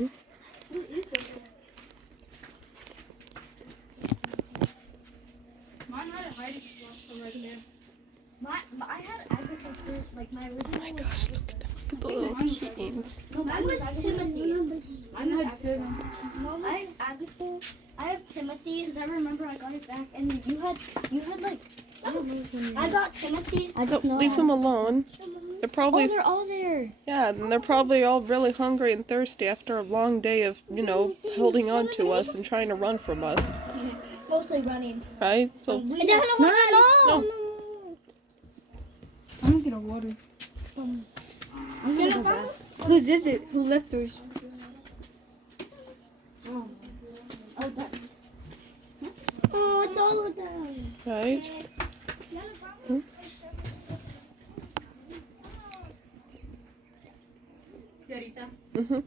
Mine had a hiding spot for right there. I had Agatha for, like, my original. Oh my gosh, look at them. The little kittens. No, mine was Timothy. Mine had 7. I have Agatha. I have Timothy, because I remember I got it back, and you had like, I got Timothy. I just know. Leave them alone. They're probably, they're all there. yeah, and they're probably all really hungry and thirsty after a long day of, holding on to us and trying to run from us. Mostly running. Right? So, No. I'm gonna get a water. Whose is it? Who left yours? Oh, it's all of them. right? Señorita. Mm-hmm.